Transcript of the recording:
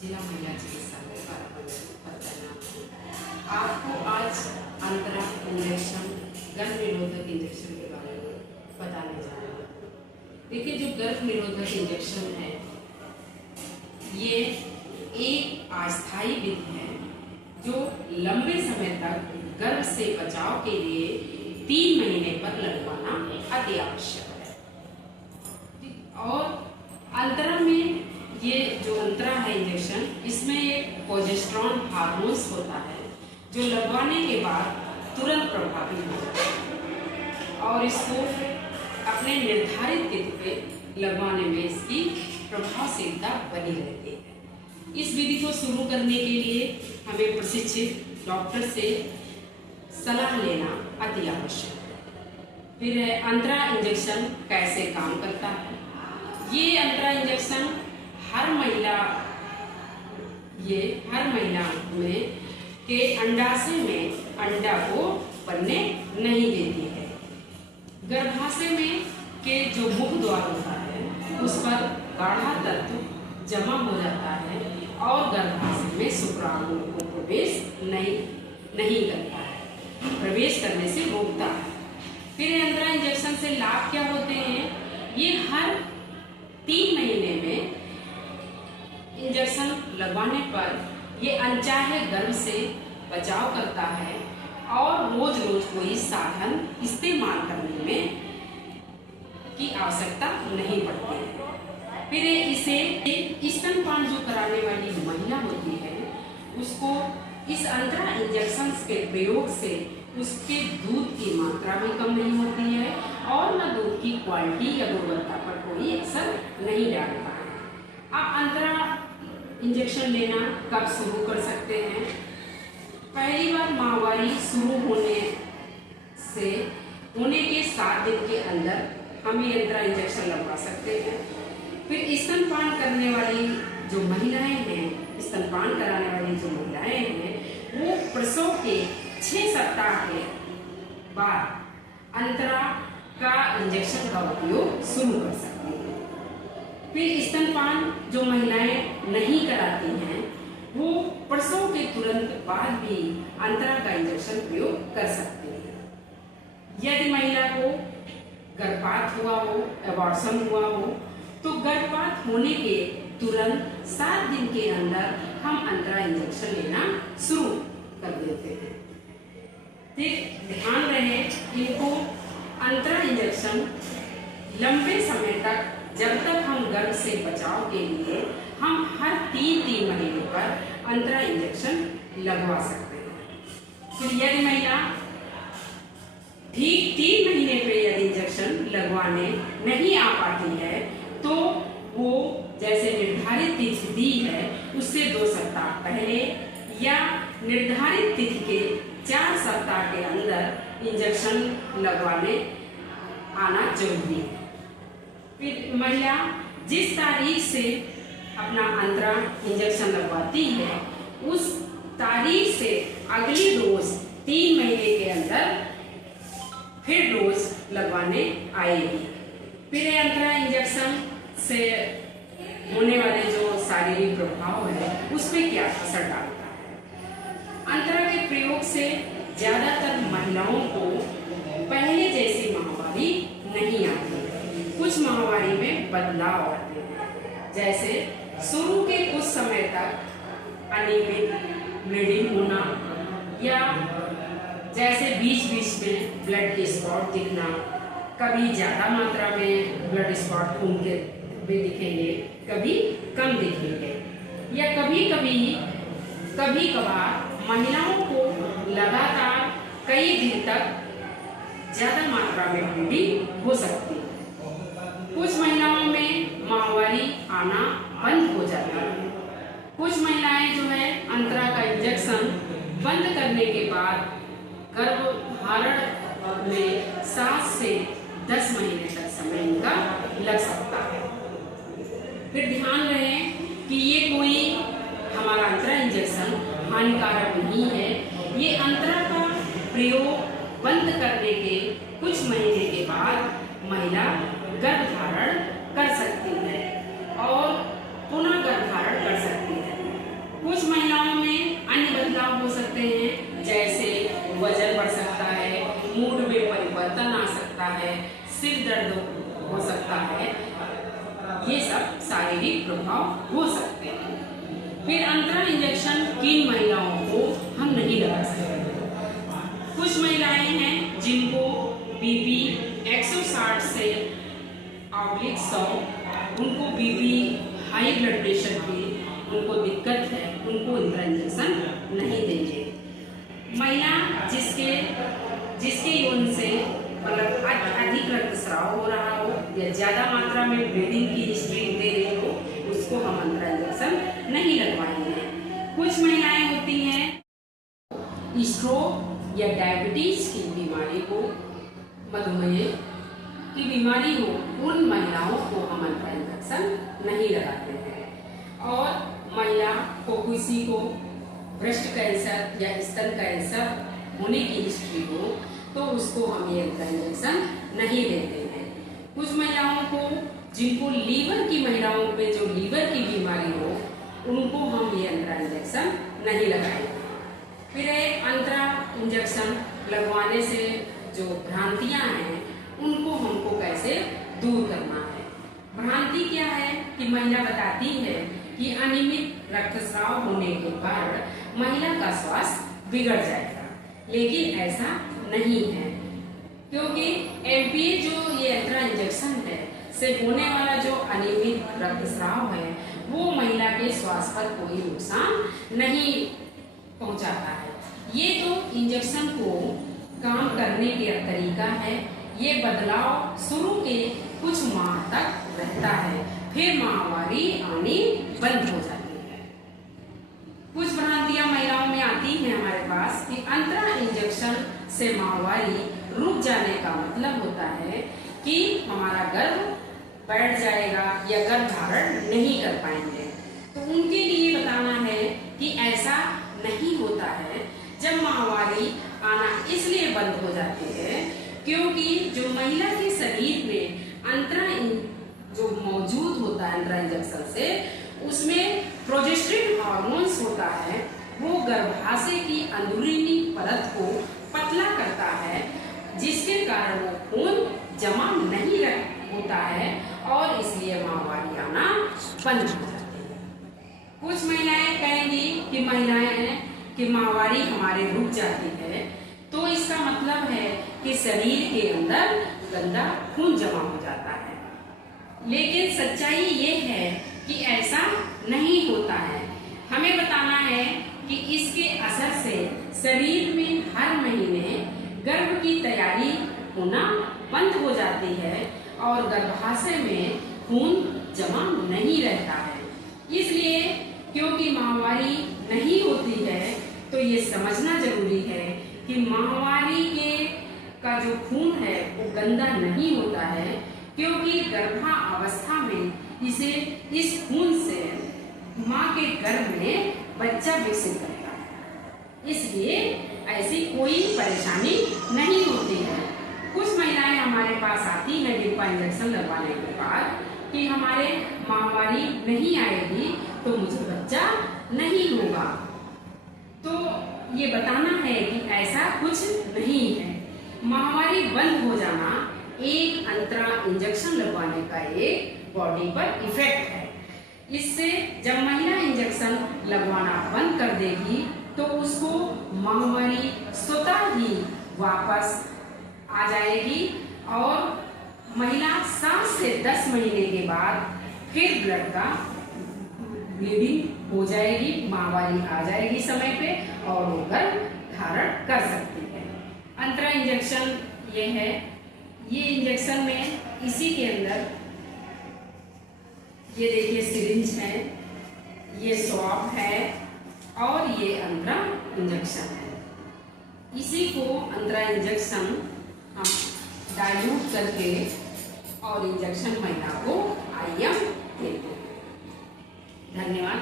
जिला महिला चिकित्सालय बताना आपको आज अंतरा इंजेक्शन गर्भ निरोधक इंजेक्शन के बारे में बताने जा रहे हैं। देखिए, जो गर्भ निरोधक इंजेक्शन है ये एक अस्थायी विधि है जो लंबे समय तक गर्भ से बचाव के लिए 3 महीने पर लगवाना अति आवश्यक है। और अंतरा में ये जो अंतरा है इंजेक्शन, इसमें एक प्रोजेस्टेरोन हार्मोन्स होता है जो लगवाने के बाद तुरंत प्रभावी हो जाता है और इसको अपने निर्धारित तिथि पे लगवाने में इसकी प्रभावशीलता बनी रहती है। इस विधि को शुरू करने के लिए हमें प्रशिक्षित डॉक्टर से सलाह लेना अति आवश्यक है। फिर अंतरा इंजेक्शन कैसे काम करता है। ये अंतरा इंजेक्शन हर महिला में के अंडाशय में अंडा को बनने नहीं देती है। गर्भाशय में के जो मुख द्वार होता है उस पर गाढ़ा तत्व जमा हो जाता है और गर्भाशय में शुक्राणुओं को प्रवेश नहीं करता है, प्रवेश करने से रोकता है। फिर अंतरा इंजेक्शन से लाभ क्या होते हैं। ये हर 3 महीने में इंजेक्शन लगवाने पर ये अनचाहे गर्भ से बचाव करता है और रोज रोज कोई साधन इस्तेमाल करने में की आवश्यकता नहीं पड़ती है। फिर इसे स्तनपान जो कराने वाली महिला होती है उसको इस अंतरा इंजेक्शन के प्रयोग से उसके दूध की मात्रा भी कम नहीं होती है और न दूध की क्वालिटी या गुणवत्ता पर कोई असर नहीं डालता है। आप अंतरा इंजेक्शन लेना कब शुरू कर सकते हैं। पहली बार माहवारी शुरू होने के 7 दिन के अंदर हम ये अंतरा इंजेक्शन लगवा सकते हैं। फिर स्तनपान करने वाली जो महिलाएं हैं, स्तनपान कराने वाली जो महिलाएं हैं, वो प्रसव के 6 सप्ताह के बाद अंतरा का इंजेक्शन का उपयोग शुरू कर सकती हैं। फिर स्तनपान जो महिलाएं नहीं कराती हैं वो प्रसव के तुरंत बाद भी अंतरा का इंजेक्शन प्रयोग कर सकती हैं। यदि महिला को गर्भपात हुआ हो, एबॉर्शन हुआ हो, तो गर्भपात होने के तुरंत 7 दिन के अंदर हम अंतरा इंजेक्शन लेना शुरू कर देते हैं। फिर ध्यान रहे इनको अंतरा इंजेक्शन लंबे समय तक, जब तक हम गर्भ से बचाव के लिए हम हर 3 महीने पर अंतरा इंजेक्शन लगवा सकते हैं। फिर यदि महिला ठीक 3 महीने पे यदि इंजेक्शन लगवाने नहीं आ पाती है तो वो जैसे निर्धारित तिथि दी है उससे 2 सप्ताह पहले या निर्धारित तिथि के 4 सप्ताह के अंदर इंजेक्शन लगवाने आना जरूरी है। फिर महिला जिस तारीख से अपना अंतरा इंजेक्शन लगवाती है उस तारीख से अगली डोज 3 महीने के अंदर फिर डोज लगवाने आएगी। फिर अंतरा इंजेक्शन से होने वाले जो शारीरिक प्रभाव है उस पर क्या असर डालता है। अंतरा के प्रयोग से ज्यादातर महिलाओं को पहले जैसी माहवारी नहीं आती है। कुछ माहवारी में बदलाव आते हैं, जैसे शुरू के कुछ समय तक अनियमित ब्लीडिंग होना या जैसे बीच में ब्लड स्पॉट दिखना, कभी ज्यादा मात्रा में ब्लड स्पॉट खून के भी दिखेंगे, कभी कम दिखेंगे, या कभी कभार महिलाओं को लगातार कई दिन तक ज्यादा मात्रा में ब्लीडिंग हो सकती है। कुछ महिलाओं में माहवारी आना बंद हो जाता है। कुछ महिलाएं जो है अंतरा का इंजेक्शन बंद करने के बाद गर्भधारण में 7 से 10 महीने तक समय इनका लग सकता है। फिर ध्यान रहे कि ये कोई हमारा अंतरा इंजेक्शन हानिकारक नहीं है। ये अंतरा का प्रयोग बंद करने के कुछ महीने के बाद महिला गर्भधारण कर सकती है और पुनः गर्भधारण कर सकती है। है, सिर दर्द हो सकता है, ये सब शारीरिक प्रभाव हो सकते हैं। फिर अंतरा इंजेक्शन किन महिलाओं को हम नहीं लगा सकते? कुछ महिलाएं हैं जिनको बीपी 160 से /100, उनको बीपी, हाई ब्लड प्रेशर की उनको दिक्कत है, उनको अंतरा इंजेक्शन नहीं देंगे। महिला जिसके यौन से मतलब अधिक रक्तस्राव हो रहा हो या ज्यादा मात्रा में ब्लीडिंग की हिस्ट्री दे रही हो, उसको हम अंतरा इंजेक्शन नहीं लगवाएंगे। कुछ महिलाएं होती हैं स्ट्रोक या डायबिटीज की बीमारी हो, मधुमेह की बीमारी हो, उन महिलाओं को हम अंतरा इंजेक्शन नहीं लगाते हैं। और महिला को किसी को ब्रेस्ट कैंसर या स्तन कैंसर होने की हिस्ट्री हो तो उसको हम ये अंतरा इंजेक्शन नहीं देते हैं। कुछ महिलाओं को जिनको लीवर की महिलाओं पे जो लीवर की बीमारी हो, उनको हम ये अंतरा इंजेक्शन नहीं लगाएंगे। फिर अंतरा इंजेक्शन लगवाने से जो भ्रांतियां हैं उनको हमको कैसे दूर करना है। भ्रांति क्या है कि महिला बताती है कि अनियमित रक्तस्राव होने के बाद महिला का स्वास्थ्य बिगड़ जाएगा, लेकिन ऐसा नहीं है, क्योंकि एमपीए जो ये अंतरा इंजेक्शन है से होने वाला जो अनियमित रक्तस्राव है वो महिला के स्वास्थ्य पर कोई नुकसान नहीं पहुंचाता है। ये तो इंजेक्शन को काम करने का तरीका है। ये बदलाव शुरू के कुछ माह तक रहता है, फिर माहवारी आनी बंद हो जाती है। कुछ भ्रांतियां महिलाओं में आती हैं हमारे पास कि अंतरा इंजेक्शन से माहवारी रुक जाने का मतलब होता है कि हमारा गर्भ बैठ जाएगा या गर्भ धारण नहीं कर पाएंगे। तो उनके लिए बताना है कि ऐसा नहीं होता है। जब माहवारी आना इसलिए बंद हो जाती है क्योंकि जो महिला के शरीर में अंतरा जो मौजूद होता है अंतरा इंजेक्शन से, उसमें प्रोजेस्टेरोन हार्मोन्स होता है, वो गर्भाशय की अंदरूनी परत को पतला करता है, जिसके कारण वो खून जमा नहीं होता है और इसलिए माहवारी आना बंद हो जाती है। कुछ महिलाएं कहेंगी कि माहवारी हमारे रुक जाती है, तो इसका मतलब है कि शरीर के अंदर गंदा खून जमा हो जाता है। लेकिन सच्चाई ये है कि ऐसा नहीं होता है। हमें बताना है कि इसके असर से शरीर में हर महीने गर्भ की तैयारी होना बंद हो जाती है और गर्भाशय में खून जमा नहीं रहता है। इसलिए क्योंकि माहवारी नहीं होती है तो ये समझना जरूरी है कि माहवारी का जो खून है वो गंदा नहीं होता है, क्योंकि गर्भावस्था में इस खून से माँ के गर्भ में बच्चा विकसित करता है, इसलिए ऐसी कोई परेशानी नहीं होती है। कुछ महिलाएं हमारे पास आती हैं डिप्पा इंजेक्शन लगवाने के बाद कि हमारे माहवारी नहीं आएगी तो मुझे बच्चा नहीं होगा। तो ये बताना है कि ऐसा कुछ नहीं है। माहवारी बंद हो जाना एक अंतरा इंजेक्शन लगवाने का एक बॉडी पर इफेक्ट है। इससे जब महिला इंजेक्शन लगवाना बंद कर देगी तो उसको माहवारी स्वतः ही वापस आ जाएगी और महिला 7 से 10 महीने के बाद फिर ब्लड का ब्लीडिंग हो जाएगी, माहवारी आ जाएगी समय पे और वो गर्भ धारण कर सकती है। अंतरा इंजेक्शन ये है। ये इंजेक्शन में इसी के अंदर ये देखिए सिरिंज है, ये स्वॉब है और ये अंतरा इंजेक्शन है। इसी को अंतरा इंजेक्शन हम डाइल्यूट करके और इंजेक्शन महिला को IM देते हैं। धन्यवाद।